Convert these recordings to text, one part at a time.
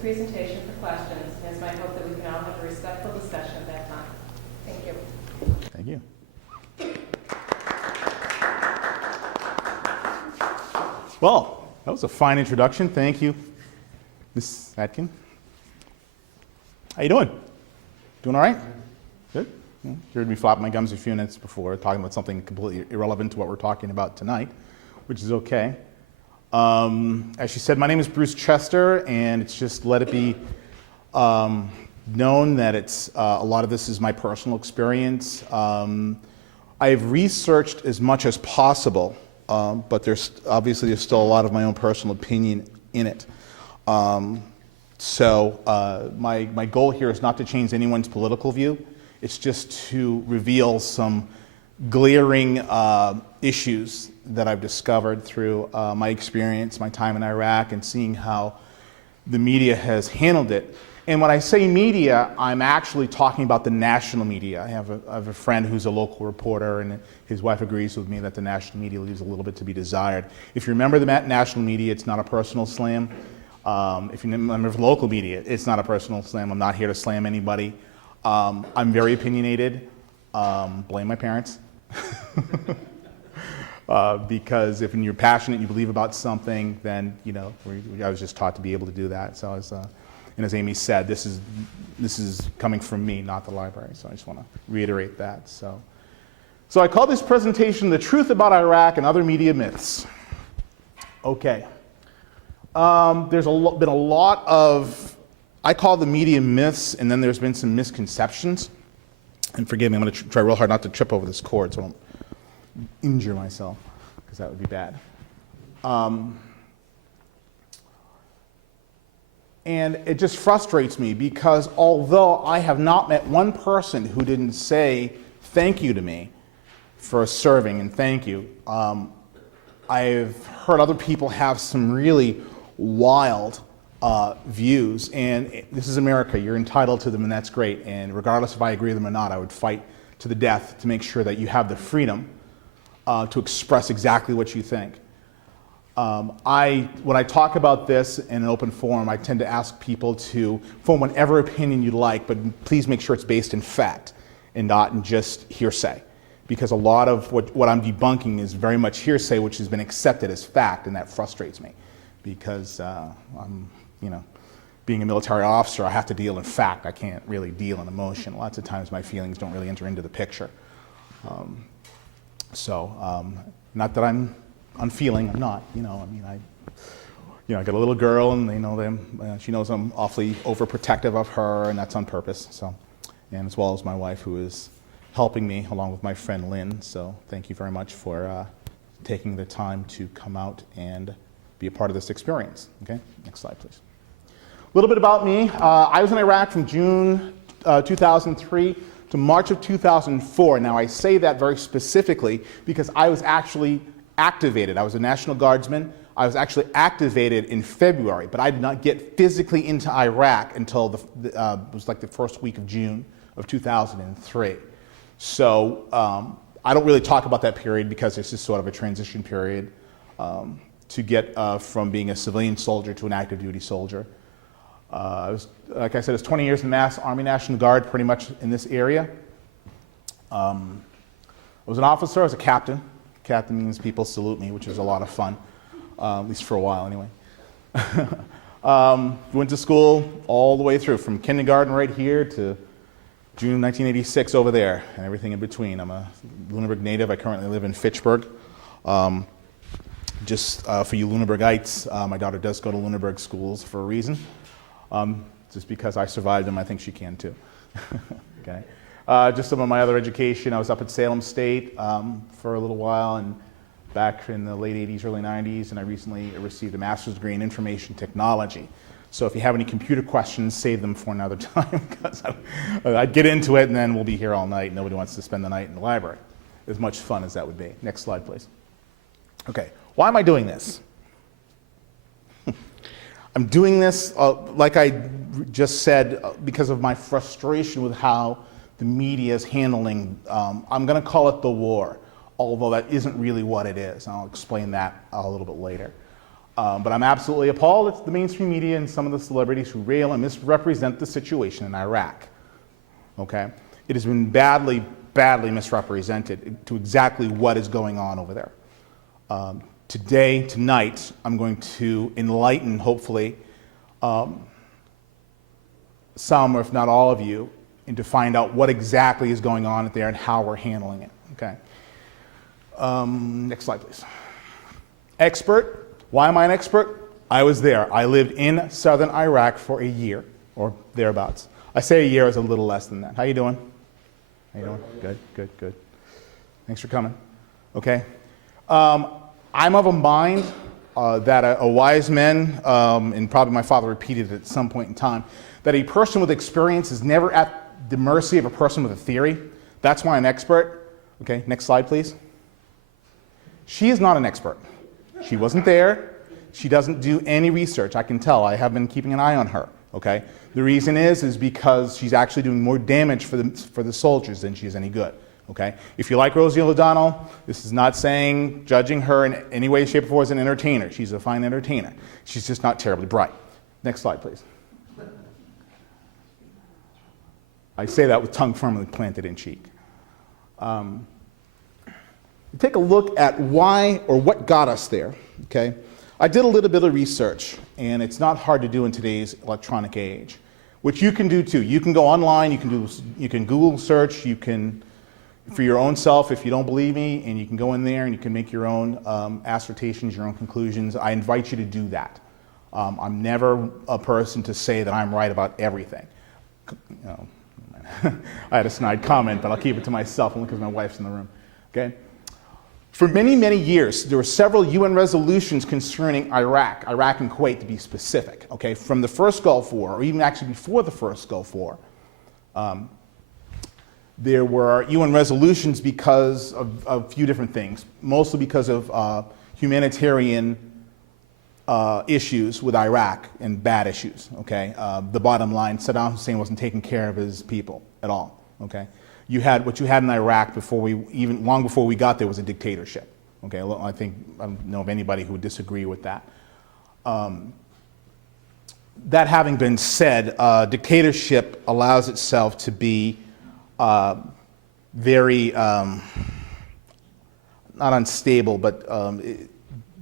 presentation for questions, and it's my hope that we can all have a respectful discussion at that time. Thank you. Thank you. Well, that was a fine introduction. Thank you, Ms. Atkin. How you doing? Doing all right? Good? You heard me flop my gums a few minutes before, talking about something completely irrelevant to what we're talking about tonight, which is okay. As she said, my name is Bruce Chester, and it's just let it be known that it's a lot of this is my personal experience. I've researched as much as possible, but there's still a lot of my own personal opinion in it. So my goal here is not to change anyone's political view. It's just to reveal some glaring issues that I've discovered through my experience, my time in Iraq, and seeing how the media has handled it. And when I say media, I'm actually talking about the national media. I have a friend who's a local reporter, and his wife agrees with me that the national media leaves a little bit to be desired. If you remember the national media, it's not a personal slam. If you remember the local media, it's not a personal slam. I'm not here to slam anybody. I'm very opinionated. Blame my parents. Because if you're passionate and you believe about something, then, you know, I was just taught to be able to do that. So I was, and as Amy said, this is coming from me, not the library. So I just want to reiterate that. So I call this presentation "The Truth About Iraq and Other Media Myths." Okay. There's been a lot of, I call the media myths, and then there's been some misconceptions. And forgive me, I'm going to try real hard not to trip over this cord so I don't injure myself, because that would be bad. And it just frustrates me because although I have not met one person who didn't say thank you to me for serving and thank you, I've heard other people have some really wild views, and this is America. You're entitled to them, and that's great. And regardless if I agree with them or not, I would fight to the death to make sure that you have the freedom to express exactly what you think. When I talk about this in an open forum, I tend to ask people to form whatever opinion you like, but please make sure it's based in fact and not in just hearsay. Because a lot of what I'm debunking is very much hearsay, which has been accepted as fact, and that frustrates me. Because I'm, being a military officer, I have to deal in fact. I can't really deal in emotion. Lots of times my feelings don't really enter into the picture. Not that I'm unfeeling, I'm not. I got a little girl, and they know them. She knows I'm awfully overprotective of her, and that's on purpose. So, and as well as my wife, who is helping me along with my friend Lynn. So thank you very much for taking the time to come out and be a part of this experience. Okay, next slide, please. A little bit about me. I was in Iraq from June 2003 to March of 2004. Now I say that very specifically because I was actually activated. I was a National Guardsman. I was actually activated in February, but I did not get physically into Iraq until it was like the first week of June of 2003. So I don't really talk about that period because it's just sort of a transition period to get from being a civilian soldier to an active duty soldier. Like I said, it's 20 years in Mass Army National Guard, pretty much in this area. I was an officer, I was a captain. Captain means people salute me, which was a lot of fun, at least for a while anyway. Went to school all the way through, from kindergarten right here to June 1986 over there, and everything in between. I'm a Lunenburg native. I currently live in Fitchburg. Just for you Lunenburgites, my daughter does go to Lunenburg schools for a reason. Just because I survived them, I think she can too. Okay. Just some of my other education. I was up at Salem State for a little while, and back in the late 80s, early 90s, and I recently received a master's degree in information technology. So if you have any computer questions, save them for another time, because I'd get into it and then we'll be here all night. Nobody wants to spend the night in the library, as much fun as that would be. Next slide, please. Okay, why am I doing this? I'm doing this, like I just said, because of my frustration with how the media is handling, I'm going to call it the war, although that isn't really what it is. I'll explain that a little bit later. But I'm absolutely appalled at the mainstream media and some of the celebrities who rail and misrepresent the situation in Iraq. Okay? It has been badly, badly misrepresented to exactly what is going on over there. Today, tonight, I'm going to enlighten, hopefully, some, or if not all of you, and to find out what exactly is going on there and how we're handling it. Okay. Next slide, please. Expert. Why am I an expert? I was there. I lived in southern Iraq for a year, or thereabouts. I say a year is a little less than that. How you doing? How you doing? Good, good, good. Thanks for coming. Okay. I'm of a mind that a wise man, and probably my father repeated it at some point in time, that a person with experience is never at the mercy of a person with a theory. That's why I'm an expert. Okay, next slide, please. She is not an expert. She wasn't there. She doesn't do any research. I can tell. I have been keeping an eye on her. Okay. The reason is because she's actually doing more damage for the soldiers than she is any good. Okay. If you like Rosie O'Donnell, this is not saying judging her in any way, shape, or form as an entertainer. She's a fine entertainer. She's just not terribly bright. Next slide, please. I say that with tongue firmly planted in cheek. Take a look at why or what got us there, okay? I did a little bit of research, and it's not hard to do in today's electronic age, which you can do too. You can go online, you can Google search, you can, for your own self, if you don't believe me, and you can go in there and you can make your own assertions, your own conclusions. I invite you to do that. I'm never a person to say that I'm right about everything. You know, I had a snide comment, but I'll keep it to myself only because my wife's in the room. Okay? For many, many years, there were several UN resolutions concerning Iraq and Kuwait to be specific. Okay? From the first Gulf War, or even actually before the first Gulf War, there were UN resolutions because of a few different things, mostly because of humanitarian issues with Iraq and bad issues, okay? The bottom line, Saddam Hussein wasn't taking care of his people at all, okay? What you had in Iraq long before we got there was a dictatorship, okay? I don't know of anybody who would disagree with that. That having been said, dictatorship allows itself to be very, not unstable, but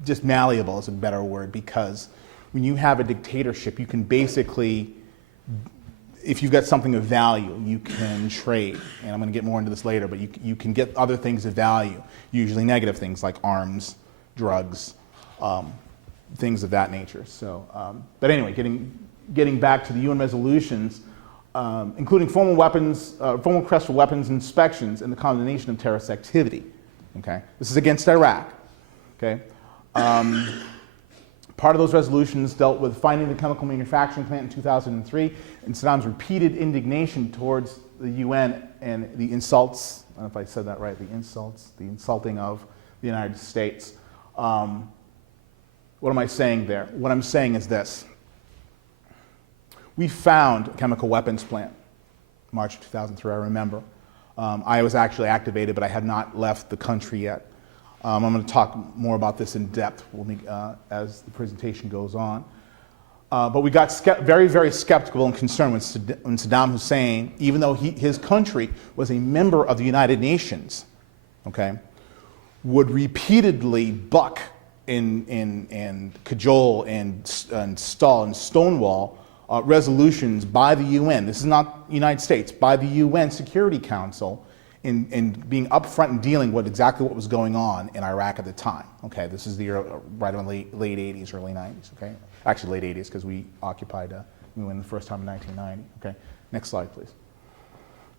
just malleable is a better word, because when you have a dictatorship, you can basically, if you've got something of value, you can trade. And I'm going to get more into this later, but you can get other things of value, usually negative things like arms, drugs, things of that nature. So, but anyway, getting back to the UN resolutions, including formal requests for weapons inspections and the condemnation of terrorist activity. Okay, this is against Iraq. Okay. Part of those resolutions dealt with finding the chemical manufacturing plant in 2003 and Saddam's repeated indignation towards the UN and the insults, I don't know if I said that right, the insulting of the United States. What am I saying there? What I'm saying is this. We found a chemical weapons plant, March of 2003, I remember. I was actually activated, but I had not left the country yet. I'm going to talk more about this in depth as the presentation goes on. But we got very, very skeptical and concerned when Saddam Hussein, even though his country was a member of the United Nations, okay, would repeatedly buck and cajole and stall and stonewall resolutions by the UN. This is not the United States, by the UN Security Council, in being upfront and dealing with exactly what was going on in Iraq at the time. Okay, this is right around late 80s, early 90s. Okay, actually late 80s because we occupied UN the first time in 1990. Okay, next slide, please.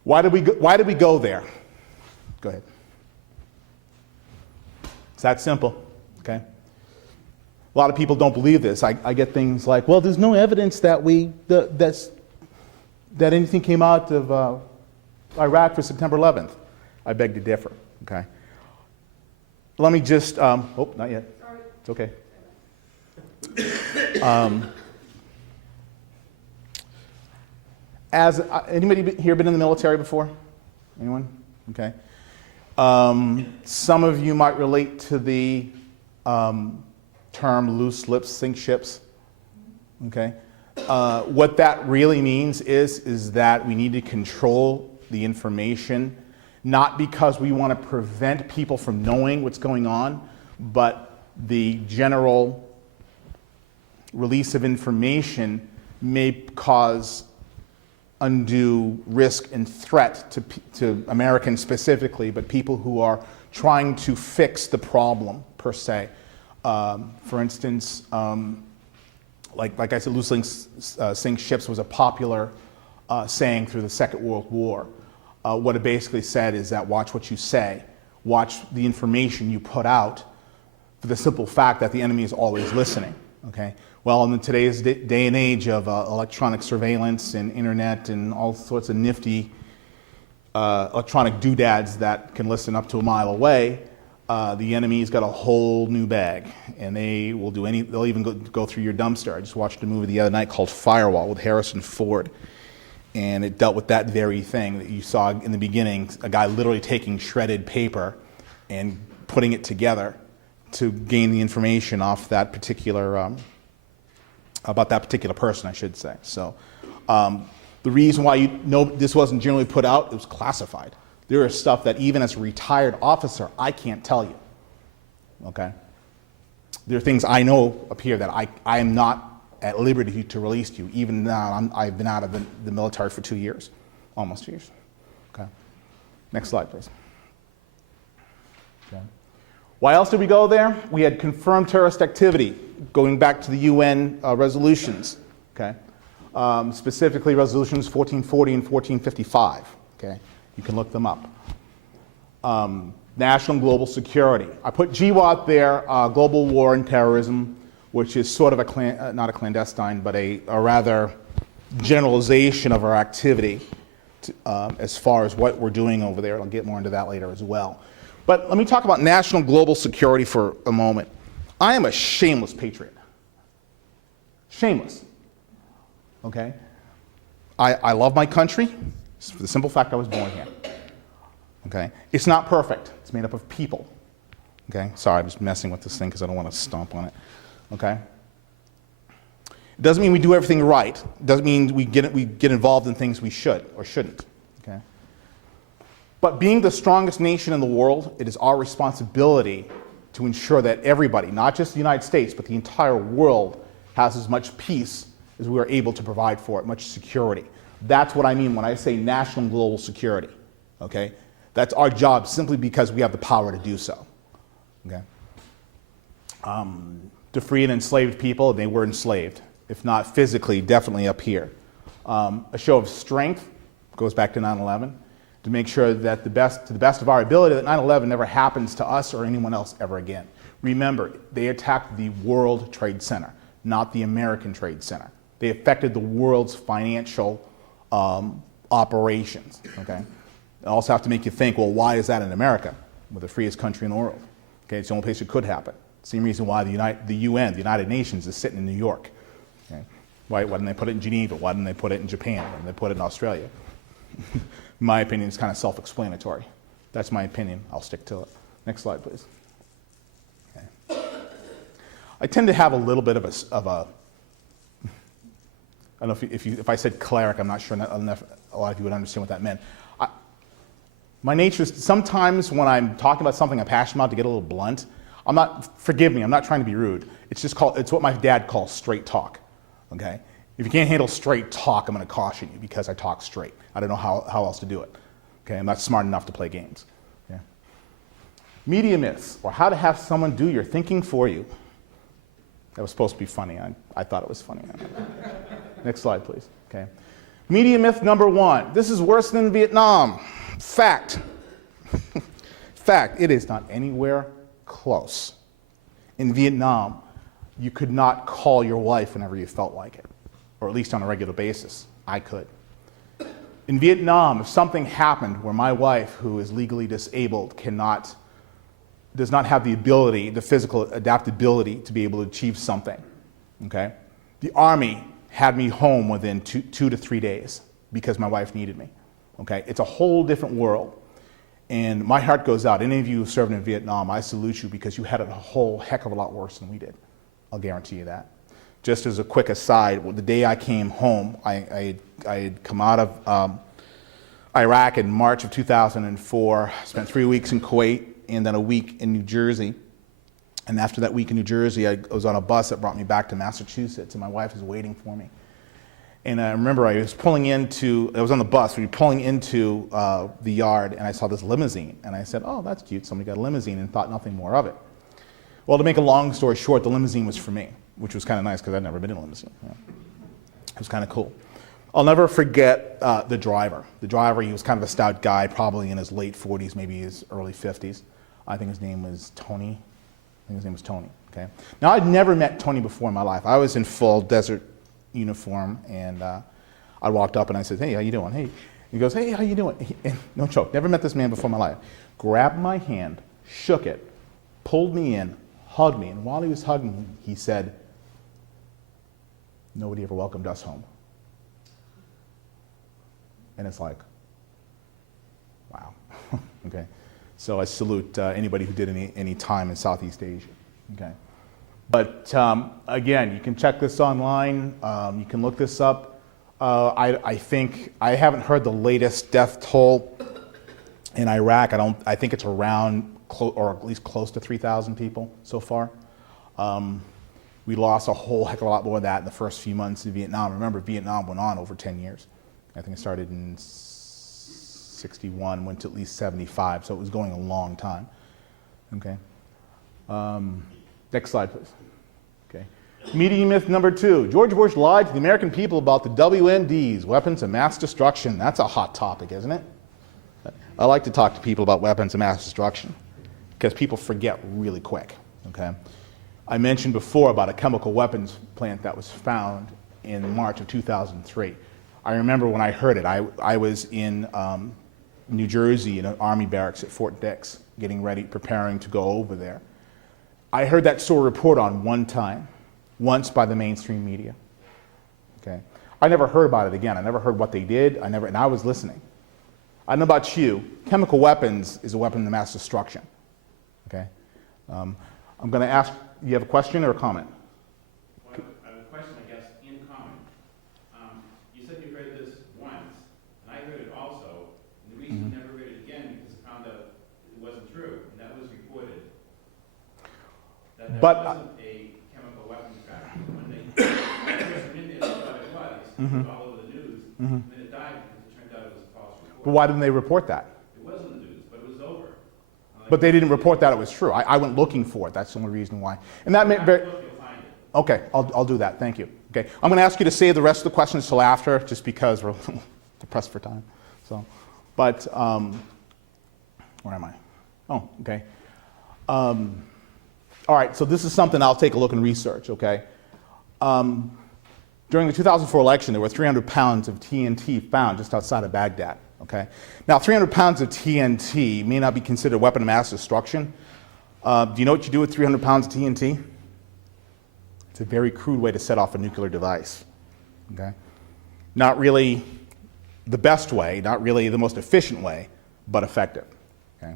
Why did we go there? Go ahead. It's that simple. Okay. A lot of people don't believe this. I get things like, well, there's no evidence that that anything came out of Iraq for September 11th. I beg to differ, okay? Let me just, oh, not yet. Sorry. It's okay. Anybody here been in the military before? Anyone? Okay. Some of you might relate to the term loose lips sink ships. Okay? What that really means is that we need to control the information, not because we want to prevent people from knowing what's going on, but the general release of information may cause undue risk and threat to Americans specifically, but people who are trying to fix the problem per se. For instance, like I said, loose links sink ships was a popular saying through the Second World War. What it basically said is that watch what you say, watch the information you put out, for the simple fact that the enemy is always listening. Okay. Well, in today's day and age of electronic surveillance and internet and all sorts of nifty electronic doodads that can listen up to a mile away, the enemy's got a whole new bag, and they will do they'll even go through your dumpster. I just watched a movie the other night called Firewall with Harrison Ford, and it dealt with that very thing that you saw in the beginning, a guy literally taking shredded paper and putting it together to gain the information off that particular about that particular person, I should say. So the reason why this wasn't generally put out, it was classified. There is stuff that even as a retired officer, I can't tell you. Okay? There are things I know up here that I am not at liberty to release to you, even now I've been out of the military for 2 years, almost 2 years. Okay? Next slide, please. Okay. Why else did we go there? We had confirmed terrorist activity, going back to the UN resolutions, okay? Specifically resolutions 1440 and 1455, okay? You can look them up. National and global security. I put GWOT there, global war and terrorism, which is sort of not a clandestine, but a rather generalization of our activity as far as what we're doing over there. I'll get more into that later as well. But let me talk about national global security for a moment. I am a shameless patriot. Shameless. Okay? I love my country for the simple fact I was born here. Okay? It's not perfect. It's made up of people. Okay? Sorry, I'm just messing with this thing because I don't want to stomp on it. Okay? It doesn't mean we do everything right. It doesn't mean we get involved in things we should or shouldn't. Okay? But being the strongest nation in the world, it is our responsibility to ensure that everybody, not just the United States, but the entire world, has as much peace as we are able to provide for it, much security. That's what I mean when I say national and global security. Okay? That's our job simply because we have the power to do so. Okay? To free and enslaved people, they were enslaved. If not physically, definitely up here. A show of strength goes back to 9/11. To make sure that to the best of our ability, that 9/11 never happens to us or anyone else ever again. Remember, they attacked the World Trade Center, not the American Trade Center. They affected the world's financial operations. Okay, it also have to make you think, well, why is that in America? We're the freest country in the world. Okay, it's the only place it could happen. Same reason why the UN, the United Nations, is sitting in New York. Okay? Why didn't they put it in Geneva? Why didn't they put it in Japan? Why didn't they put it in Australia? My opinion is kind of self-explanatory. That's my opinion. I'll stick to it. Next slide, please. Okay. I tend to have a little bit of a I don't know if I said cleric, I'm not sure a lot of you would understand what that meant. My nature is sometimes when I'm talking about something I'm passionate about, to get a little blunt, forgive me, I'm not trying to be rude. It's what my dad calls straight talk. Okay? If you can't handle straight talk, I'm going to caution you because I talk straight. I don't know how else to do it. Okay, I'm not smart enough to play games. Okay? Media myths, or how to have someone do your thinking for you. That was supposed to be funny. I thought it was funny. Next slide, please. Okay. Media myth number 1. This is worse than Vietnam. Fact. Fact. It is not anywhere close. In Vietnam, you could not call your wife whenever you felt like it, or at least on a regular basis. I could. In Vietnam, if something happened where my wife, who is legally disabled, does not have the ability, the physical adaptability to be able to achieve something, okay? The Army had me home within 2 to 3 days because my wife needed me, okay? It's a whole different world. And my heart goes out. Any of you who served in Vietnam, I salute you because you had it a whole heck of a lot worse than we did, I'll guarantee you that. Just as a quick aside, the day I came home, I had come out of Iraq in March of 2004, spent 3 weeks in Kuwait, and then a week in New Jersey. And after that week in New Jersey, I was on a bus that brought me back to Massachusetts, and my wife was waiting for me. And I remember I was on the bus, we were pulling into the yard, and I saw this limousine. And I said, oh, that's cute, somebody got a limousine, and thought nothing more of it. Well, to make a long story short, the limousine was for me, which was kind of nice because I'd never been in a limousine. You know. It was kind of cool. I'll never forget the driver. The driver, he was kind of a stout guy, probably in his late 40s, maybe his early 50s. I think his name was Tony. Okay. Now, I'd never met Tony before in my life. I was in full desert uniform, and I walked up and I said, hey, how you doing? Hey. He goes, hey, how you doing? No joke, never met this man before in my life. Grabbed my hand, shook it, pulled me in, hugged me, and while he was hugging me, he said, nobody ever welcomed us home. And it's like, wow, okay. So I salute anybody who did any time in Southeast Asia, okay. But again, you can check this online, you can look this up. I think, I haven't heard the latest death toll in Iraq. I think it's around, or at least close to 3,000 people so far. We lost a whole heck of a lot more of that in the first few months of Vietnam. Remember, Vietnam went on over 10 years. I think it started in 61, went to at least 75, so it was going a long time. Okay. Next slide, please. Okay. Media myth number 2. George Bush lied to the American people about the WMDs, weapons of mass destruction. That's a hot topic, isn't it? I like to talk to people about weapons of mass destruction because people forget really quick. Okay. I mentioned before about a chemical weapons plant that was found in March of 2003. I remember when I heard it, I was in New Jersey in an Army barracks at Fort Dix, getting ready, preparing to go over there. I heard that story report on one time, once by the mainstream media. Okay, I never heard about it again. I never heard what they did. And I was listening. I don't know about you. Chemical weapons is a weapon of mass destruction. Okay, I'm going to ask. You have a question or a comment? Well, I have a question, I guess, in common. You said you heard this once, and I heard it also. And the reason you never heard it again because I found out it wasn't true, and that was reported. That there wasn't a chemical weapons factory. When they first went in there, they thought it was. It was all over the news. And then it died because it turned out it was a false report. But why didn't they report that? It was in the news, but it was over. But they didn't report that it was true. I went looking for it. That's the only reason why. And that meant very. You'll find it. Okay, I'll do that. Thank you. Okay, I'm going to ask you to save the rest of the questions till after, just because we're pressed for time. So, but where am I? Oh, okay. All right. So this is something I'll take a look and research. Okay. During the 2004 election, there were 300 pounds of TNT found just outside of Baghdad. Okay. Now, 300 pounds of TNT may not be considered a weapon of mass destruction. Do you know what you do with 300 pounds of TNT? It's a very crude way to set off a nuclear device. Okay. Not really the best way, not really the most efficient way, but effective. Okay.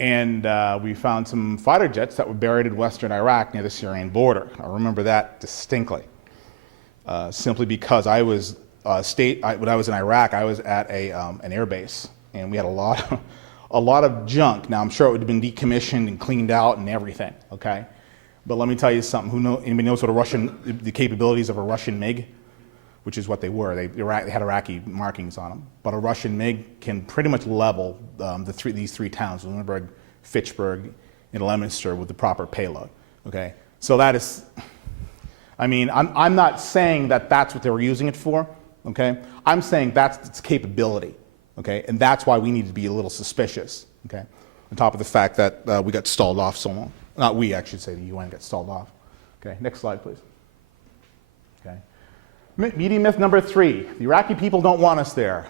And we found some fighter jets that were buried in western Iraq near the Syrian border. I remember that distinctly, simply because I was when I was in Iraq, I was at an air base, and we had a lot of junk. Now, I'm sure it would have been decommissioned and cleaned out and everything, okay? But let me tell you something. Anybody knows what the capabilities of a Russian MiG, which is what they were. They had Iraqi markings on them. But a Russian MiG can pretty much level these three towns, Lüneburg, Fitchburg, and Leominster, with the proper payload, okay? So that is, I mean, I'm not saying that that's what they were using it for, okay? I'm saying that's its capability, okay? And that's why we need to be a little suspicious, okay? On top of the fact that we got stalled off so long. Not we, I should say, the UN got stalled off. Okay, next slide, please. Okay. Media myth number 3. The Iraqi people don't want us there.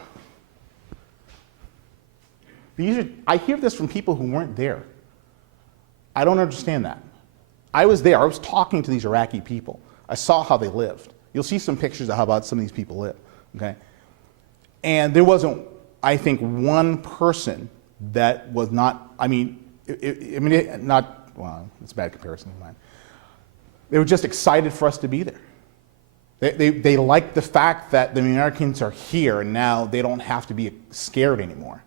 I hear this from people who weren't there. I don't understand that. I was there. I was talking to these Iraqi people. I saw how they lived. You'll see some pictures of how about some of these people live. Okay? And there wasn't, I think, one person that was not, well, it's a bad comparison of mine. They were just excited for us to be there. They liked the fact that the Americans are here and now they don't have to be scared anymore.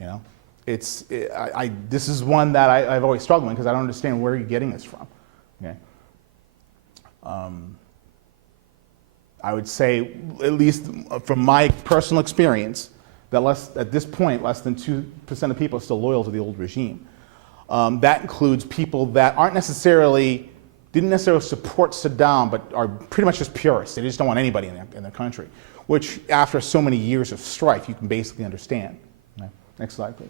You know, this is one that I've always struggled with because I don't understand where you're getting this from. Okay. I would say, at least from my personal experience, that at this point, less than 2% of people are still loyal to the old regime. That includes people that didn't necessarily support Saddam, but are pretty much just purists. They just don't want anybody in their country, which after so many years of strife, you can basically understand. Okay. Next slide, please.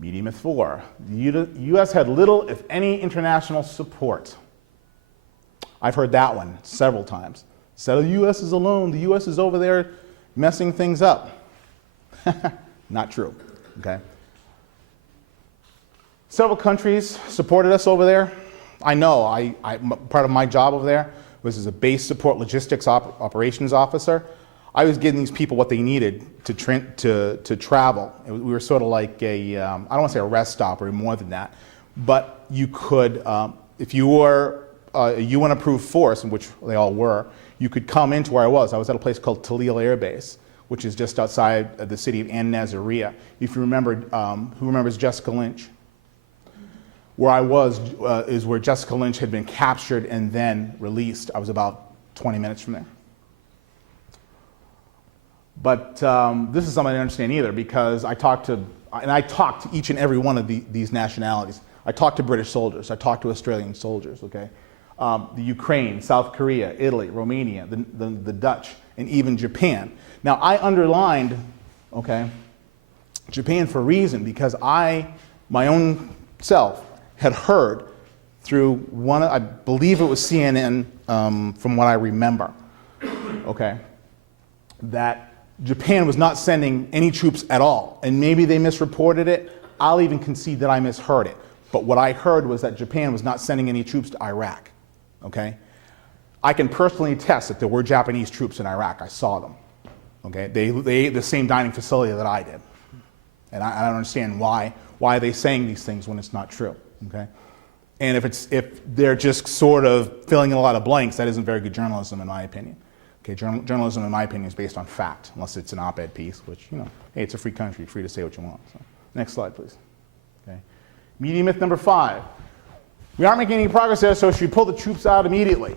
Media myth 4. The U.S. had little, if any, international support. I've heard that one several times. Said the U.S. is alone, the U.S. is over there messing things up. Not true, okay? Several countries supported us over there. I know, part of my job over there was as a base support logistics operations officer. I was getting these people what they needed to travel. We were sort of like I don't want to say a rest stop or more than that, but you could, if you were a UN-approved force, in which they all were, you could come into where I was. I was at a place called Tallil Air Base, which is just outside of the city of An-Naziriyah. If you remember, who remembers Jessica Lynch? Where I was is where Jessica Lynch had been captured and then released. I was about 20 minutes from there. But this is something I didn't understand either, because I talked to each and every one of these nationalities. I talked to British soldiers. I talked to Australian soldiers, okay? The Ukraine, South Korea, Italy, Romania, the Dutch, and even Japan. Now, I underlined, okay, Japan for a reason, because my own self, had heard through one, I believe it was CNN, from what I remember, okay, that Japan was not sending any troops at all. And maybe they misreported it. I'll even concede that I misheard it. But what I heard was that Japan was not sending any troops to Iraq, okay? I can personally attest that there were Japanese troops in Iraq. I saw them, okay? They ate the same dining facility that I did. And I don't understand why are they saying these things when it's not true, okay? And if they're just sort of filling in a lot of blanks, that isn't very good journalism in my opinion. Okay, journalism in my opinion is based on fact, unless it's an op-ed piece, which, you know, hey, it's a free country, free to say what you want. So, next slide, please. Okay. Media myth number 5. We aren't making any progress there, so should we pull the troops out immediately?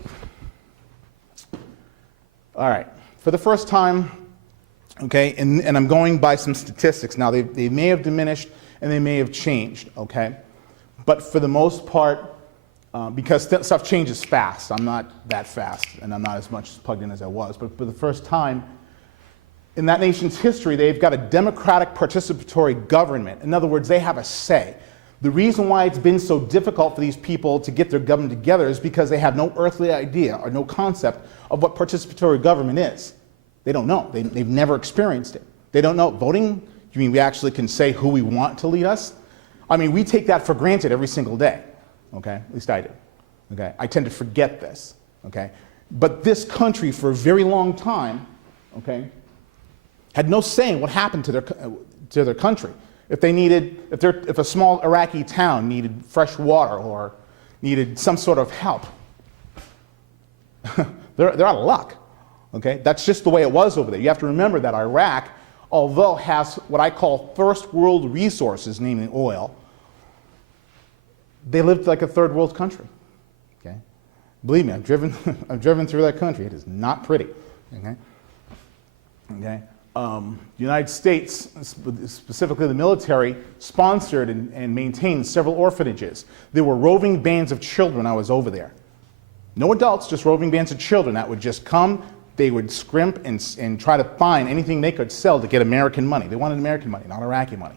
All right, for the first time, okay, and I'm going by some statistics. Now, they may have diminished and they may have changed, okay? But for the most part, because stuff changes fast. I'm not that fast, and I'm not as much plugged in as I was. But for the first time in that nation's history, they've got a democratic participatory government. In other words, they have a say. The reason why it's been so difficult for these people to get their government together is because they have no earthly idea or no concept of what participatory government is. They don't know. They've never experienced it. They don't know. Voting, you mean we actually can say who we want to lead us? I mean, we take that for granted every single day. Okay, at least I do. Okay, I tend to forget this. Okay, but this country for a very long time, okay, had no say in what happened to their country. If a small Iraqi town needed fresh water or needed some sort of help, they're out of luck. Okay, that's just the way it was over there. You have to remember that Iraq, although has what I call first world resources, namely oil, they lived like a third world country. Okay, believe me, I've driven through that country. It is not pretty. Okay, okay. The United States, specifically the military, sponsored and maintained several orphanages. There were roving bands of children when I was over there. No adults, just roving bands of children that would just come. They would scrimp and try to find anything they could sell to get American money. They wanted American money, not Iraqi money.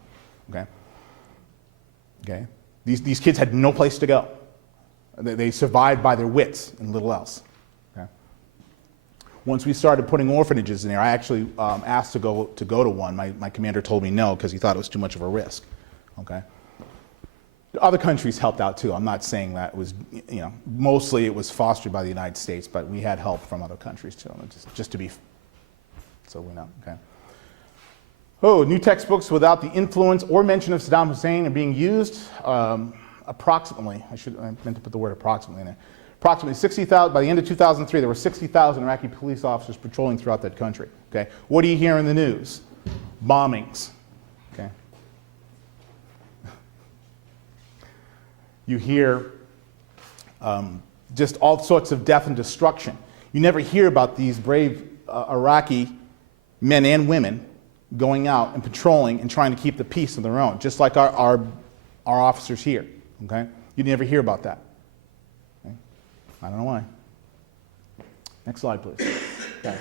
Okay. Okay. These kids had no place to go. They survived by their wits and little else. Okay. Once we started putting orphanages in there, I actually asked to go to one. My commander told me no because he thought it was too much of a risk. Okay. Other countries helped out too. I'm not saying that it was, you know, mostly it was fostered by the United States, but we had help from other countries too, just to be, so we know. Okay. Oh, new textbooks without the influence or mention of Saddam Hussein are being used. approximately, I meant to put the word approximately in there, approximately 60,000, by the end of 2003, there were 60,000 Iraqi police officers patrolling throughout that country, okay? What do you hear in the news? Bombings, okay? You hear just all sorts of death and destruction. You never hear about these brave Iraqi men and women going out and patrolling and trying to keep the peace of their own, just like our officers here, okay? You never hear about that. Okay? I don't know why. Next slide, please. Okay.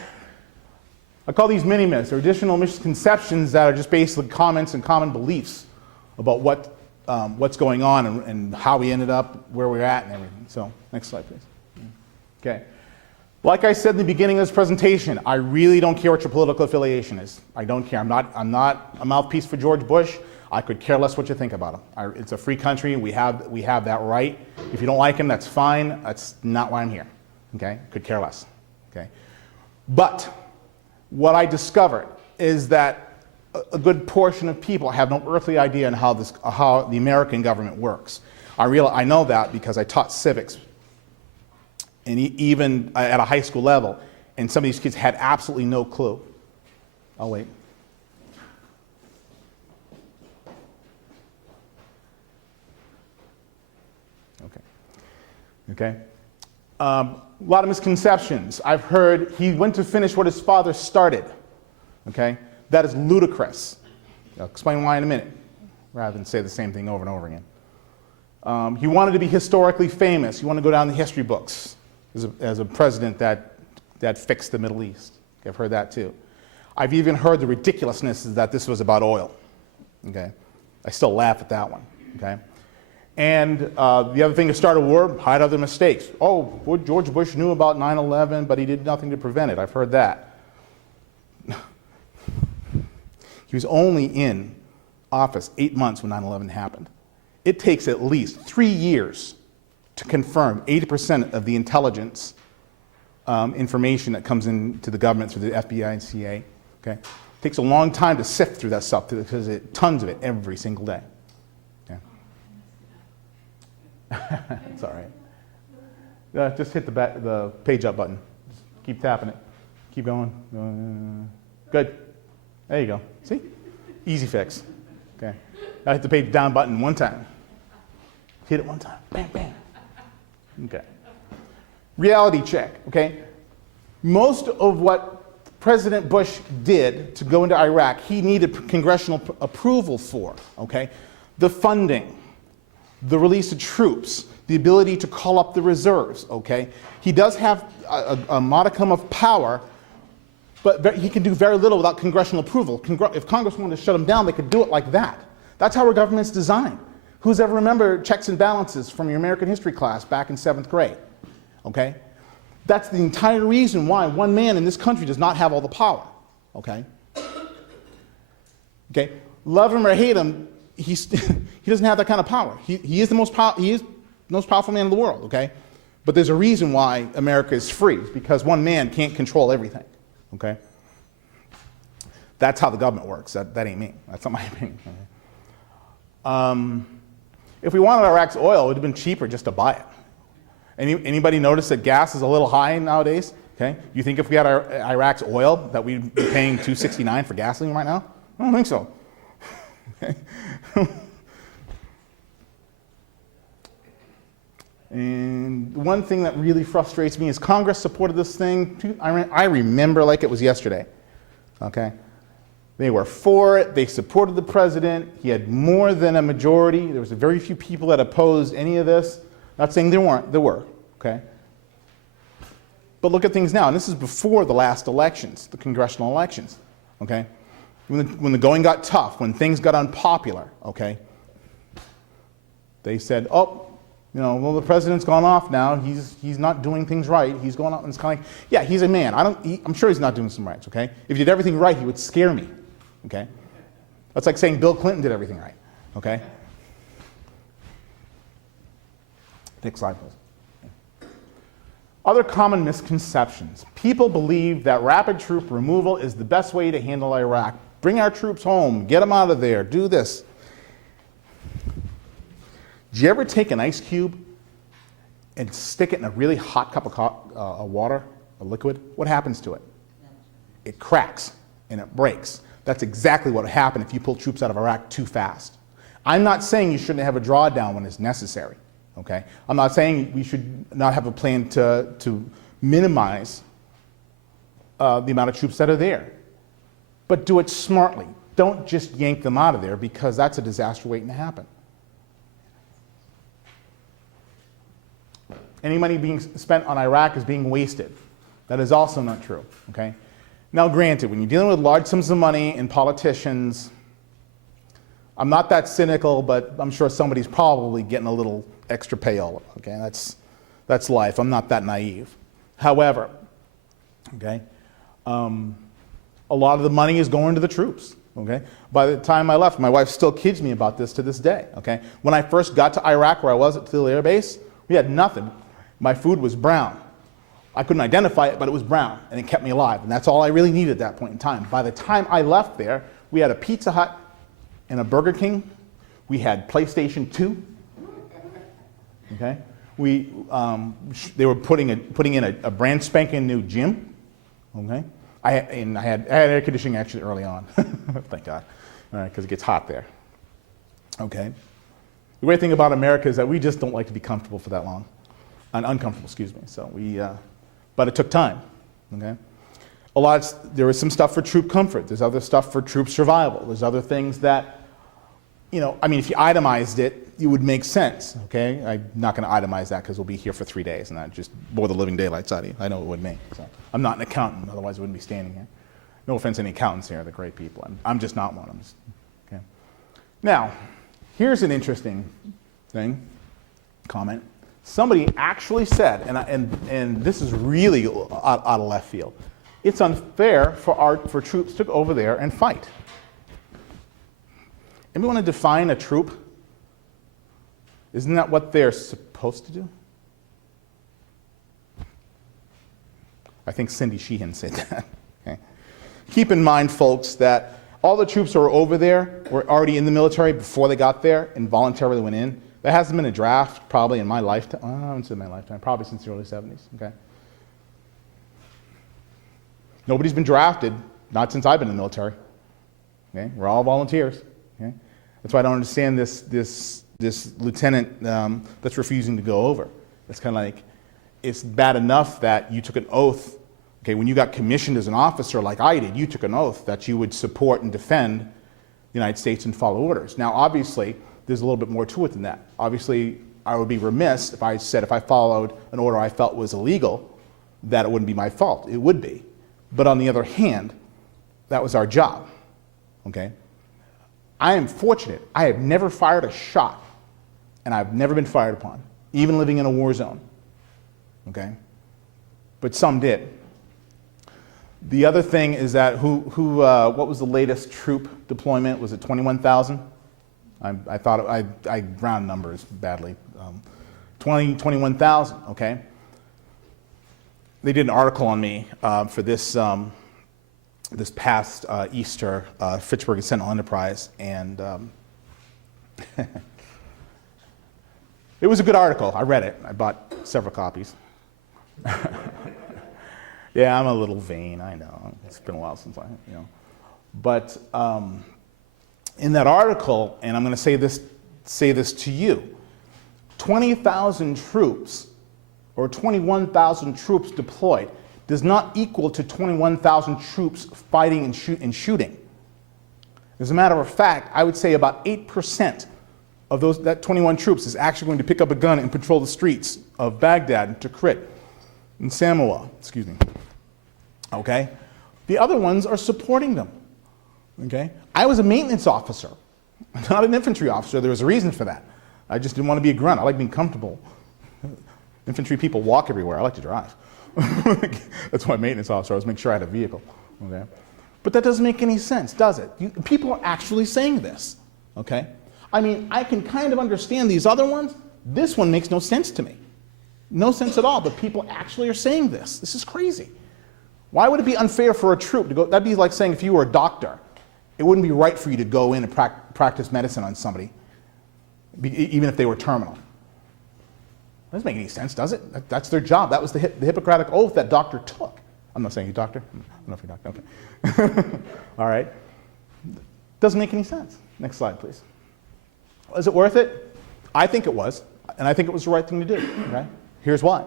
I call these mini-myths, or additional misconceptions that are just basically comments and common beliefs about what's going on and how we ended up where we're at and everything. So, next slide, please. Okay. Like I said in the beginning of this presentation, I really don't care what your political affiliation is. I don't care. I'm not a mouthpiece for George Bush. I could care less what you think about him. It's a free country. We have that right. If you don't like him, that's fine. That's not why I'm here. Okay? Could care less. Okay? But what I discovered is that a good portion of people have no earthly idea on how the American government works. I know that because I taught civics, and even at a high school level, and some of these kids had absolutely no clue. I'll wait. Okay. A lot of misconceptions. I've heard he went to finish what his father started. Okay? That is ludicrous. I'll explain why in a minute, rather than say the same thing over and over again. He wanted to be historically famous. He wanted to go down the history books as a president that fixed the Middle East. Okay, I've heard that too. I've even heard the ridiculousness is that this was about oil. Okay? I still laugh at that one. Okay? And the other thing to start a war, hide other mistakes. Oh, George Bush knew about 9/11, but he did nothing to prevent it. I've heard that. He was only in office 8 months when 9/11 happened. It takes at least 3 years to confirm 80% of the intelligence information that comes into the government through the FBI and CIA. Okay? It takes a long time to sift through that stuff because tons of it every single day. It's all right. Just hit the page up button. Just keep tapping it. Keep going. Good. There you go. See? Easy fix. Okay. I hit the page down button one time. Hit it one time. Bam, bam. Okay. Reality check. Okay. Most of what President Bush did to go into Iraq, he needed congressional approval for. Okay. The funding, the release of troops, the ability to call up the reserves, okay? He does have a modicum of power, but he can do very little without congressional approval. If Congress wanted to shut him down, they could do it like that. That's how our government's designed. Who's ever remembered checks and balances from your American history class back in 7th grade, okay? That's the entire reason why one man in this country does not have all the power, okay? Okay, love him or hate him, he doesn't have that kind of power. He is the most powerful man in the world, okay? But there's a reason why America is free, because one man can't control everything, okay? That's how the government works. That ain't me. That's not my opinion. Okay? If we wanted Iraq's oil, it would have been cheaper just to buy it. Anybody notice that gas is a little high nowadays? Okay? You think if we had Iraq's oil that we'd be paying $2.69 for gasoline right now? I don't think so. Okay. And one thing that really frustrates me is Congress supported this thing. I remember like it was yesterday. Okay, they were for it. They supported the president. He had more than a majority. There was very few people that opposed any of this. Not saying there weren't. There were. Okay. But look at things now, and this is before the last elections, the congressional elections. Okay. When the going got tough, when things got unpopular, okay, they said, oh, you know, well, the president's gone off now. He's not doing things right. He's going off, and it's kind of like, yeah, he's a man. I'm sure he's not doing some rights, okay? If he did everything right, he would scare me, okay? That's like saying Bill Clinton did everything right, okay? Next slide, please. Other common misconceptions. People believe that rapid troop removal is the best way to handle Iraq. Bring our troops home, get them out of there, do this. Do you ever take an ice cube and stick it in a really hot cup of water, a liquid? What happens to it? It cracks and it breaks. That's exactly what would happen if you pull troops out of Iraq too fast. I'm not saying you shouldn't have a drawdown when it's necessary, okay? I'm not saying we should not have a plan to minimize the amount of troops that are there. But do it smartly. Don't just yank them out of there, because that's a disaster waiting to happen. Any money being spent on Iraq is being wasted. That is also not true, okay? Now granted, when you're dealing with large sums of money and politicians, I'm not that cynical, but I'm sure somebody's probably getting a little extra payola, okay? That's life. I'm not that naive. However, okay, a lot of the money is going to the troops, okay? By the time I left, my wife still kids me about this to this day, okay? When I first got to Iraq, where I was at Thr Air Base, we had nothing. My food was brown. I couldn't identify it, but it was brown, and it kept me alive, and that's all I really needed at that point in time. By the time I left there, we had a Pizza Hut and a Burger King. We had PlayStation 2, okay? They were putting in a brand spanking new gym, okay? I had air conditioning actually early on, thank God, all right, because it gets hot there, okay? The great thing about America is that we just don't like to be comfortable for that long, uncomfortable, excuse me. So but it took time, okay? There was some stuff for troop comfort. There's other stuff for troop survival. There's other things that, if you itemized it, it would make sense, okay? I'm not going to itemize that because we'll be here for 3 days and that just bore the living daylights out of you. I know it would me. So I'm not an accountant, otherwise I wouldn't be standing here. No offense to any accountants here, they're great people. I'm just not one. Okay. Now, here's an interesting comment. Somebody actually said, and this is really out of left field, it's unfair for troops to go over there and fight. Anybody want to define a troop? Isn't that what they're supposed to do? I think Cindy Sheehan said that. Okay. Keep in mind, folks, that all the troops who were over there were already in the military before they got there and voluntarily went in. There hasn't been a draft probably in my lifetime. I haven't said my lifetime, probably since the early 70s. Okay. Nobody's been drafted, not since I've been in the military. Okay. We're all volunteers. Okay. That's why I don't understand this lieutenant that's refusing to go over. It's kind of like, it's bad enough that you took an oath. Okay, when you got commissioned as an officer like I did, you took an oath that you would support and defend the United States and follow orders. Now, obviously, there's a little bit more to it than that. Obviously, I would be remiss if I said if I followed an order I felt was illegal, that it wouldn't be my fault. It would be. But on the other hand, that was our job. Okay? I am fortunate. I have never fired a shot, and I've never been fired upon, even living in a war zone. Okay? But some did. The other thing is that what was the latest troop deployment? Was it 21,000? I thought I round numbers badly. 21,000. Okay. They did an article on me for this this past Easter, Fitchburg and Sentinel Enterprise, and it was a good article. I read it. I bought several copies. Yeah, I'm a little vain, I know. It's been a while since But in that article, and I'm going to say this to you, 20,000 troops or 21,000 troops deployed does not equal to 21,000 troops fighting and shooting. As a matter of fact, I would say about 8% of that 21 troops is actually going to pick up a gun and patrol the streets of Baghdad and Tikrit and Samoa, excuse me. Okay? The other ones are supporting them. Okay? I was a maintenance officer, not an infantry officer. There was a reason for that. I just didn't want to be a grunt. I like being comfortable. Infantry people walk everywhere. I like to drive. That's why maintenance officer, I was making sure I had a vehicle. Okay? But that doesn't make any sense, does it? People are actually saying this. Okay? I mean, I can kind of understand these other ones. This one makes no sense to me. No sense at all, but people actually are saying this. This is crazy. Why would it be unfair for a troop to go? That'd be like saying if you were a doctor, it wouldn't be right for you to go in and practice medicine on somebody. even if they were terminal. Doesn't make any sense, does it? That's their job. That was the Hippocratic oath that doctor took. I'm not saying you're a doctor. I don't know if you're a doctor. Okay. All right. Doesn't make any sense. Next slide, please. Was it worth it? I think it was, and I think it was the right thing to do. Okay? Here's why.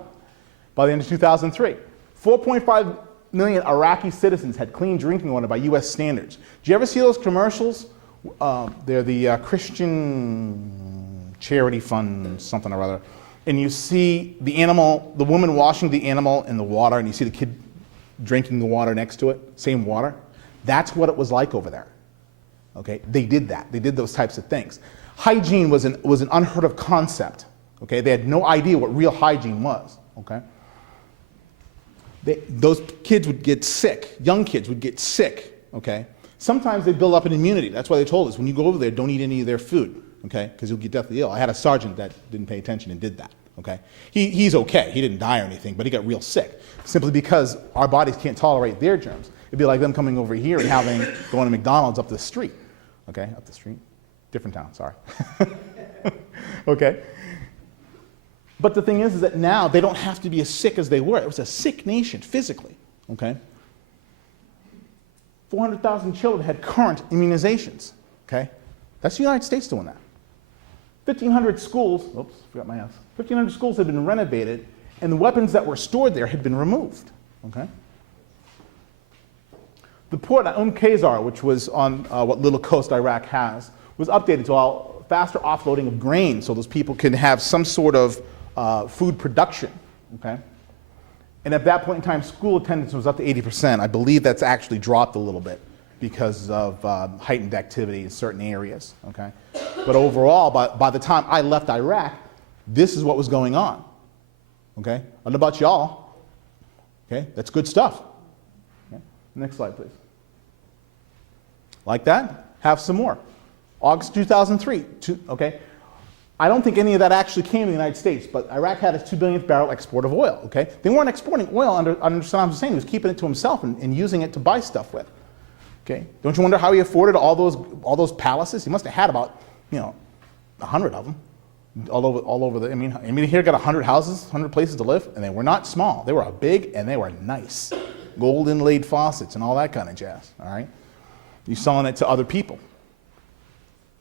By the end of 2003, 4.5 million Iraqi citizens had clean drinking water by U.S. standards. Did you ever see those commercials? They're the Christian charity fund, something or other. And you see the animal, the woman washing the animal in the water, and you see the kid drinking the water next to it, same water. That's what it was like over there. Okay, they did that. They did those types of things. Hygiene was an unheard of concept. Okay, they had no idea what real hygiene was. Okay, those kids would get sick. Young kids would get sick. Okay, sometimes they build up an immunity. That's why they told us when you go over there, don't eat any of their food. Okay, because you'll get deathly ill. I had a sergeant that didn't pay attention and did that. Okay, he's okay. He didn't die or anything, but he got real sick simply because our bodies can't tolerate their germs. It'd be like them coming over here and going to McDonald's up the street. Okay, up the street, different town. Sorry. Okay. But the thing is that now they don't have to be as sick as they were. It was a sick nation physically. Okay. 400,000 children had current immunizations. Okay, that's the United States doing that. 1,500 schools, oops, forgot my S. 1,500 schools had been renovated, and the weapons that were stored there had been removed. Okay. The port at Qasr, which was on what little coast Iraq has, was updated to allow faster offloading of grain, so those people can have some sort of food production. Okay. And at that point in time, school attendance was up to 80%. I believe that's actually dropped a little bit because of heightened activity in certain areas. Okay. But overall, by the time I left Iraq, this is what was going on. Okay. I don't know about y'all. Okay. That's good stuff. Okay. Next slide, please. Like that? Have some more. August 2003. Okay. I don't think any of that actually came to the United States, but Iraq had its 2 billionth barrel export of oil. Okay. They weren't exporting oil under Saddam Hussein. He was keeping it to himself and using it to buy stuff with. Okay. Don't you wonder how he afforded all those palaces? He must have had about 100 of them all over the. I mean, here got 100 houses, 100 places to live, and they were not small. They were big and they were nice, gold inlaid faucets and all that kind of jazz. All right. You're selling it to other people.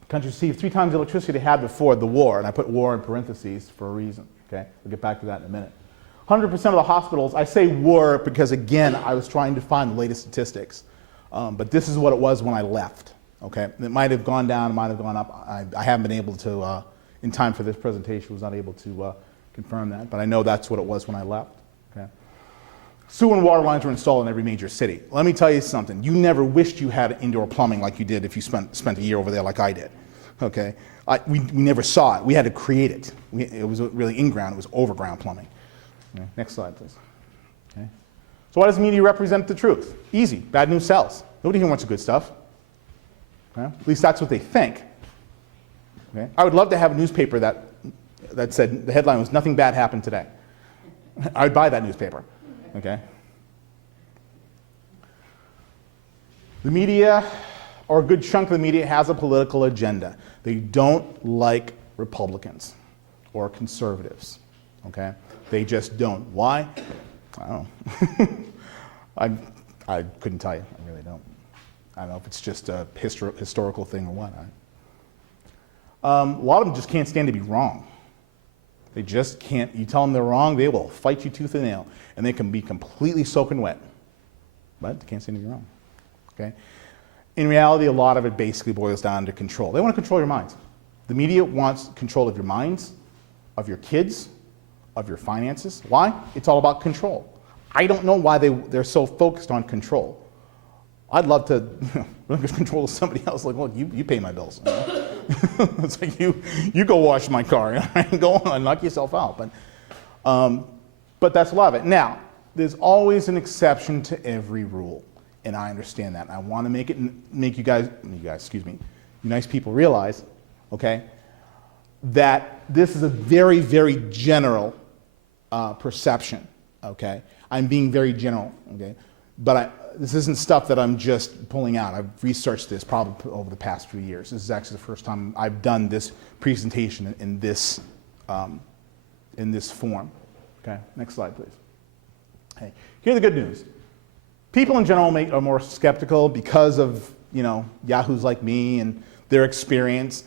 Country received 3 times the electricity they had before the war, and I put war in parentheses for a reason. Okay, we'll get back to that in a minute. 100% of the hospitals, I say were because again, I was trying to find the latest statistics, but this is what it was when I left. Okay, it might have gone down, it might have gone up. I haven't been able to, in time for this presentation, was not able to confirm that, but I know that's what it was when I left. Okay. Sewer and water lines were installed in every major city. Let me tell you something. You never wished you had indoor plumbing like you did if you spent a year over there like I did. Okay, we never saw it. We had to create it. It was really in-ground. It was overground plumbing. Okay. Next slide, please. Okay. So why does media represent the truth? Easy. Bad news sells. Nobody here wants the good stuff. Okay. At least that's what they think. Okay. I would love to have a newspaper that said the headline was "Nothing bad happened today." I would buy that newspaper. Okay. The media, or a good chunk of the media, has a political agenda. They don't like Republicans or conservatives. Okay? They just don't. Why? I don't know. I couldn't tell you. I really don't. I don't know if it's just a historical thing or what. A lot of them just can't stand to be wrong. They just can't. You tell them they're wrong, they will fight you tooth and nail. And they can be completely soaking wet. But they can't stand to be wrong. Okay? In reality, a lot of it basically boils down to control. They want to control your minds. The media wants control of your minds, of your kids, of your finances. Why? It's all about control. I don't know why they're so focused on control. I'd love to control somebody else. Like, well, you pay my bills. You know? It's like you go wash my car. Go on, knock yourself out. But that's a lot of it. Now, there's always an exception to every rule, and I understand that. And I want to make you guys, you nice people realize, okay, that this is a very, very general perception. Okay, I'm being very general. Okay, this isn't stuff that I'm just pulling out. I've researched this probably over the past few years. This is actually the first time I've done this presentation in this form. Okay, next slide, please. Hey, here's the good news. People in general are more skeptical because of, yahoos like me and their experience.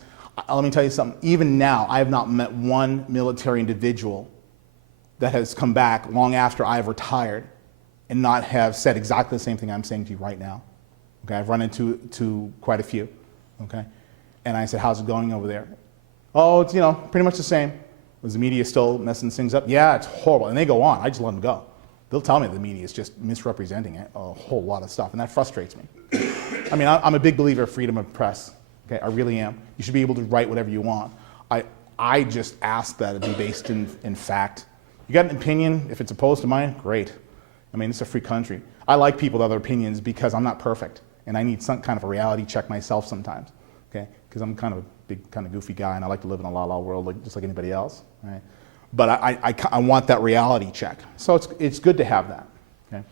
Let me tell you something. Even now, I have not met one military individual that has come back long after I have retired and not have said exactly the same thing I'm saying to you right now. Okay, I've run into quite a few. Okay, and I said, "How's it going over there?" "Oh, it's pretty much the same." "Was the media still messing things up?" "Yeah, it's horrible." And they go on. I just let them go. They'll tell me the media is just misrepresenting it, a whole lot of stuff, and that frustrates me. I mean, I'm a big believer of freedom of press. Okay, I really am. You should be able to write whatever you want. I just ask that it be based in fact. You got an opinion, if it's opposed to mine, great. I mean, it's a free country. I like people with other opinions because I'm not perfect, and I need some kind of a reality check myself sometimes, okay? Because I'm kind of a big, kind of goofy guy, and I like to live in a la-la world just like anybody else, right? But I want that reality check. So it's good to have that, okay?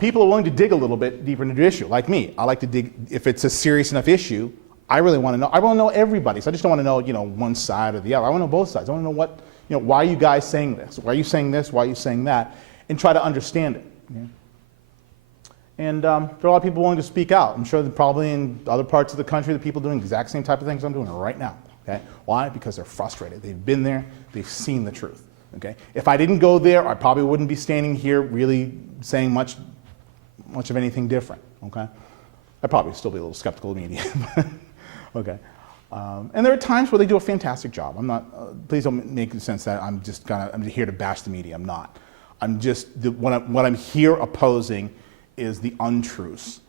People are willing to dig a little bit deeper into the issue, like me. I like to dig, if it's a serious enough issue, I really want to know. I want to know everybody, so I just don't want to know, one side or the other. I want to know both sides. I want to know what, why are you guys saying this? Why are you saying this? Why are you saying that? And try to understand it. Okay? And there are a lot of people willing to speak out. I'm sure that probably in other parts of the country, the people doing the exact same type of things I'm doing right now. Okay? Why? Because they're frustrated. They've been there. They've seen the truth. Okay? If I didn't go there, I probably wouldn't be standing here really saying much of anything different. Okay? I'd probably still be a little skeptical of media. Okay. And there are times where they do a fantastic job. I'm not. Please don't make the sense that I'm here to bash the media. I'm not. I'm just what I'm here opposing is the untruths,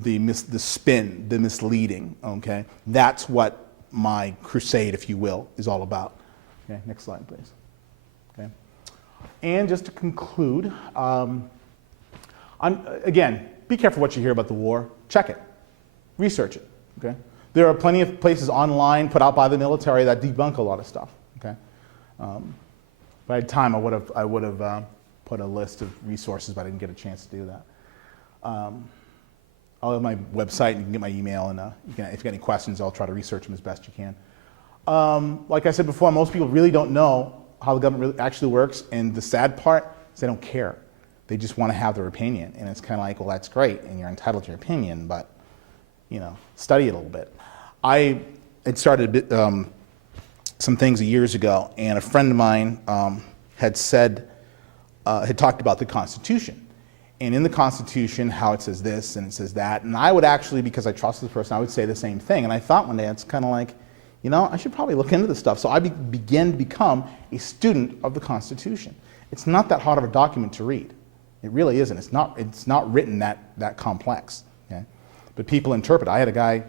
the spin, the misleading. Okay. That's what my crusade, if you will, is all about. Okay. Next slide, please. Okay. And just to conclude, again, be careful what you hear about the war. Check it. Research it. Okay. There are plenty of places online put out by the military that debunk a lot of stuff. Okay, if I had time, I would have put a list of resources, but I didn't get a chance to do that. I'll have my website, and you can get my email, and if you got any questions, I'll try to research them as best you can. Like I said before, most people really don't know how the government really actually works, and the sad part is they don't care. They just want to have their opinion, and it's kind of like, well, that's great, and you're entitled to your opinion, but study it a little bit. I had started some things years ago, and a friend of mine had talked about the Constitution. And in the Constitution, how it says this and it says that. And I would actually, because I trust this person, I would say the same thing. And I thought one day, it's kind of like, I should probably look into this stuff. So I began to become a student of the Constitution. It's not that hard of a document to read. It really isn't. It's not written that complex. Okay? But people interpret. I had a guy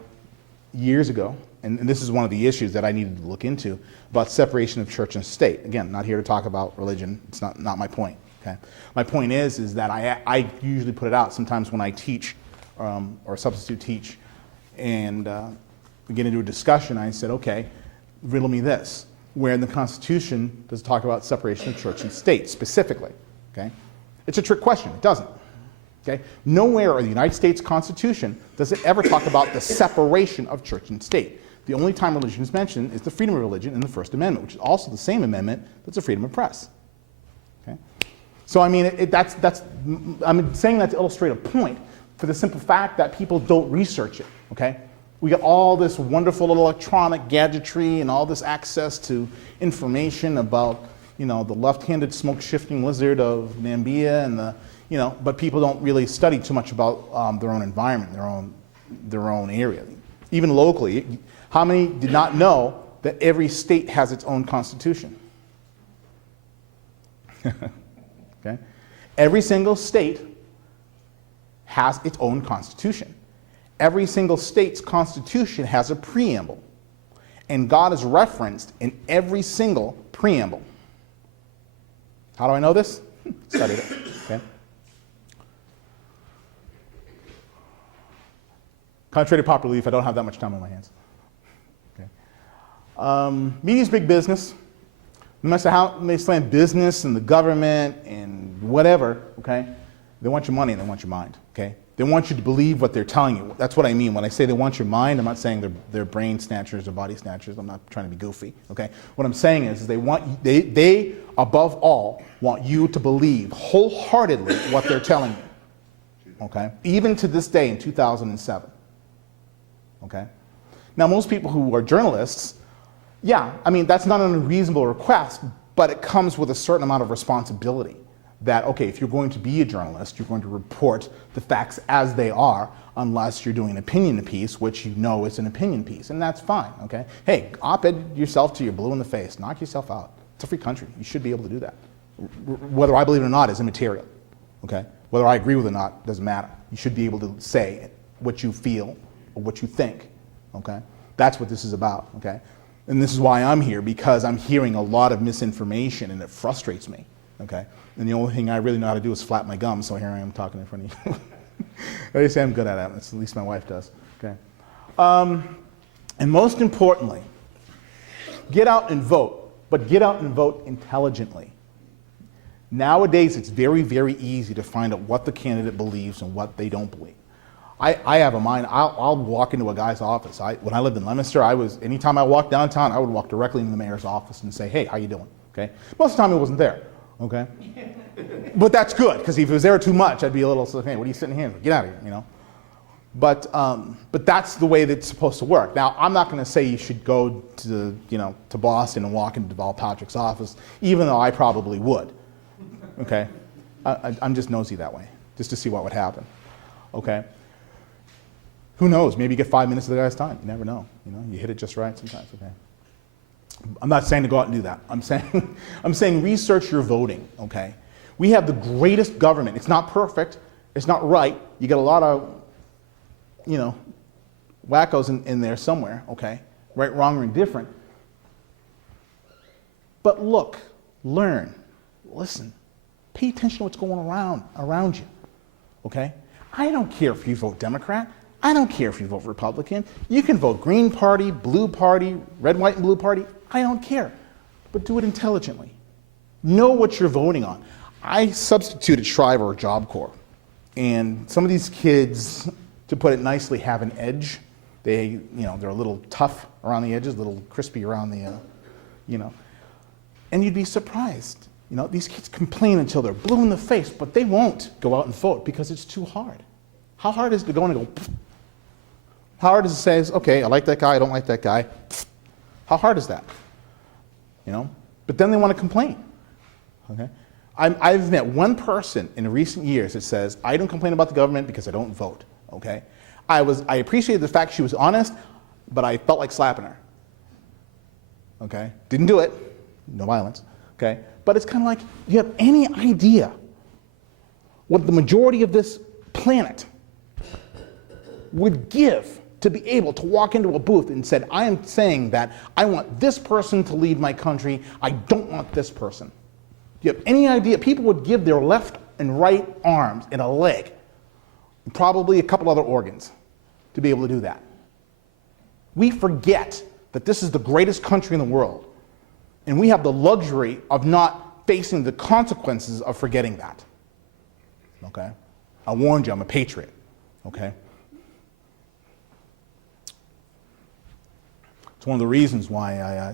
years ago, and this is one of the issues that I needed to look into, about separation of church and state. Again, not here to talk about religion. It's not my point. Okay? My point is that I usually put it out sometimes when I teach or substitute teach, and we get into a discussion. I said, okay, riddle me this. Where in the Constitution does it talk about separation of church and state specifically? Okay? It's a trick question. It doesn't. Okay? Nowhere in the United States Constitution does it ever talk about the separation of church and state. The only time religion is mentioned is the freedom of religion in the First Amendment, which is also the same amendment that's the freedom of press. Okay? So I mean, I'm saying that to illustrate a point for the simple fact that people don't research it. Okay? We got all this wonderful electronic gadgetry and all this access to information about, the left-handed smoke-shifting lizard of Namibia and but people don't really study too much about their own environment, their own area. Even locally, how many did not know that every state has its own constitution? Okay? Every single state has its own constitution. Every single state's constitution has a preamble, and God is referenced in every single preamble. How do I know this? Studied it. Okay? Contrary to popular belief, I don't have that much time on my hands. Okay. Media's big business. No matter how they slam business and the government and whatever, okay, They want your money and they want your mind, okay? They want you to believe what they're telling you. That's what I mean. When I say they want your mind, I'm not saying they're brain snatchers or body snatchers. I'm not trying to be goofy, okay? What I'm saying is they above all want you to believe wholeheartedly what they're telling you, okay? Even to this day in 2007, okay? Now, most people who are journalists, yeah, I mean, that's not an unreasonable request, but it comes with a certain amount of responsibility. That, okay, if you're going to be a journalist, you're going to report the facts as they are, unless you're doing an opinion piece, which you know is an opinion piece, and that's fine, okay? Hey, op-ed yourself till you're blue in the face. Knock yourself out. It's a free country. You should be able to do that. Whether I believe it or not is immaterial, okay? Whether I agree with it or not doesn't matter. You should be able to say what you feel or what you think, okay? That's what this is about, okay? And this is why I'm here, because I'm hearing a lot of misinformation, and it frustrates me, okay? And the only thing I really know how to do is flap my gums, so here I am talking in front of you. They say I'm good at it. At least my wife does. Okay. And most importantly, get out and vote, but get out and vote intelligently. Nowadays, it's very, very easy to find out what the candidate believes and what they don't believe. I have a mind. I'll walk into a guy's office. When I lived in Leominster, anytime I walked downtown, I would walk directly into the mayor's office and say, "Hey, how you doing?" Okay. Most of the time, he wasn't there. Okay. But that's good, because if it was there too much, I'd be a little, hey, what are you sitting here? Get out of here, you know. But that's the way that it's supposed to work. Now, I'm not going to say you should go to Boston and walk into Deval Patrick's office, even though I probably would. Okay. I'm just nosy that way, just to see what would happen. Okay. Who knows? Maybe you get 5 minutes of the guy's time. You never know. You know, you hit it just right sometimes. Okay. I'm not saying to go out and do that. I'm saying research your voting, okay? We have the greatest government. It's not perfect. It's not right. You get a lot of, wackos in there somewhere, okay? Right, wrong, or indifferent. But look, learn, listen, pay attention to what's going around you, okay? I don't care if you vote Democrat. I don't care if you vote Republican. You can vote Green Party, Blue Party, Red, White, and Blue Party. I don't care. But do it intelligently. Know what you're voting on. I substituted Shriver or Job Corps. And some of these kids, to put it nicely, have an edge. They're a little tough around the edges, a little crispy around the, And you'd be surprised. These kids complain until they're blue in the face, but they won't go out and vote because it's too hard. How hard is it to go in and go, how hard is it to say, okay, I like that guy, I don't like that guy. How hard is that? But then they want to complain. Okay? I've met one person in recent years that says, I don't complain about the government because I don't vote. Okay? I appreciated the fact she was honest, but I felt like slapping her. Okay? Didn't do it. No violence. Okay? But it's kind of like, do you have any idea what the majority of this planet would give to be able to walk into a booth and said, I am saying that I want this person to lead my country, I don't want this person. Do you have any idea? People would give their left and right arms and a leg, and probably a couple other organs, to be able to do that. We forget that this is the greatest country in the world, and we have the luxury of not facing the consequences of forgetting that. Okay? I warned you, I'm a patriot. Okay? It's one of the reasons why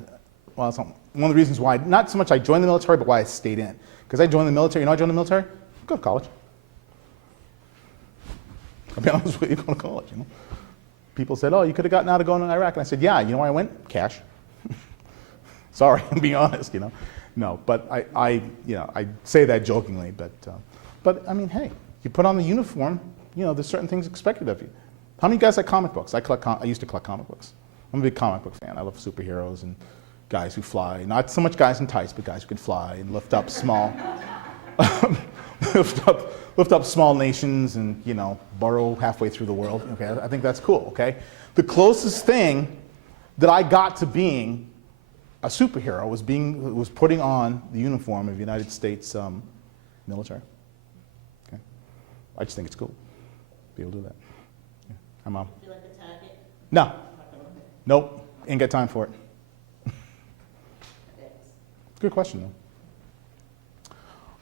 it's one of the reasons why, not so much I joined the military, but why I stayed in. Because I joined the military, I joined the military? Go to college. I'll be honest with you, go to college, People said, oh, you could have gotten out of going to Iraq. And I said, yeah, you know where I went? Cash. Sorry, I'm being honest, No, but I say that jokingly, but I mean, hey, you put on the uniform, there's certain things expected of you. How many guys like comic books? I used to collect comic books. I'm a big comic book fan. I love superheroes and guys who fly. Not so much guys in tights, but guys who can fly and lift up small, lift up small nations and burrow halfway through the world. Okay, I think that's cool. Okay, the closest thing that I got to being a superhero was putting on the uniform of the United States military. Okay, I just think it's cool. Be able to do that. Yeah. Hi, Mom. Do you like the target? No. Nope. Ain't got time for it. Good question,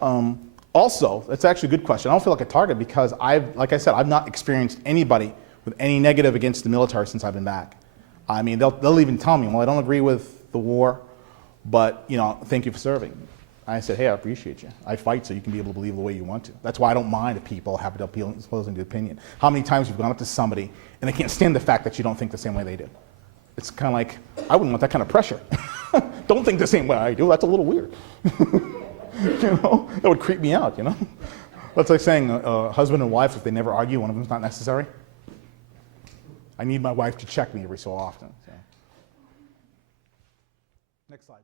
though. Also, that's actually a good question. I don't feel like a target because like I said, I've not experienced anybody with any negative against the military since I've been back. I mean, they'll even tell me, well, I don't agree with the war, but, you know, thank you for serving. I said, hey, I appreciate you. I fight so you can be able to believe the way you want to. That's why I don't mind if people have an opposing opinion. How many times you've gone up to somebody and they can't stand the fact that you don't think the same way they do? It's kind of like, I wouldn't want that kind of pressure. Don't think the same way I do. That's a little weird. You know, that would creep me out, you know? That's like saying husband and wife, if they never argue, one of them's not necessary. I need my wife to check me every so often. So. Next slide.